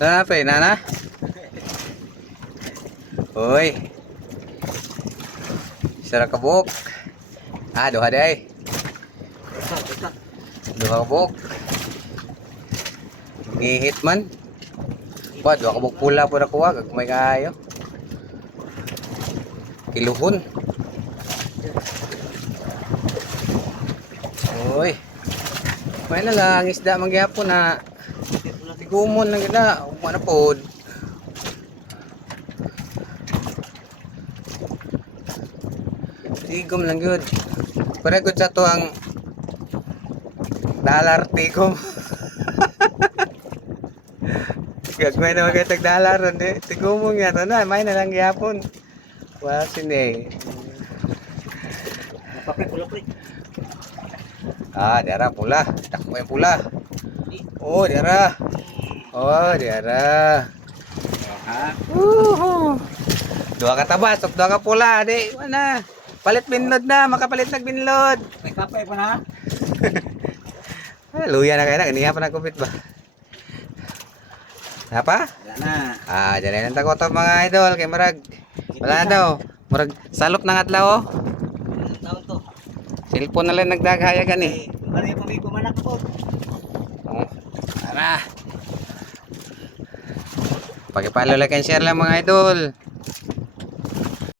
Na pre, nana. Hoy. Sara ka buok. Duha day. Duha ka buok. Gihit man. Ba, duha ka buok pula po na kuha. Gagmay kaayo. Kiluhon. Hoy. May na lang isda mangyapon na tigumon lang gila. Uma na pod. Tigom lang yun. Paregod sa to ang dollar tigom. Gagmay na magay tag dollar hindi. Tigumong yan. Ano, may na lang gyapon. Well, sini. Diara pula. Takmo yung pula. Oh, diara. Oh, diara. Dua ka tabas, dua ka pula, di. Mana? Palit binlod na, makapalit nagbinlod. May kapay pa na. Luya na kayo na, ganiha pa na kupit ba? Apa? Wala na. Dyan lang takot mga idol, kay Marag. Wala na daw. Marag, salop ng adlaw. Ilang taon to? Cellphone na lang nagdaghayagan eh. Ano yung pamay pumanak po? Tara. Pakipalo like and share lang mga idol.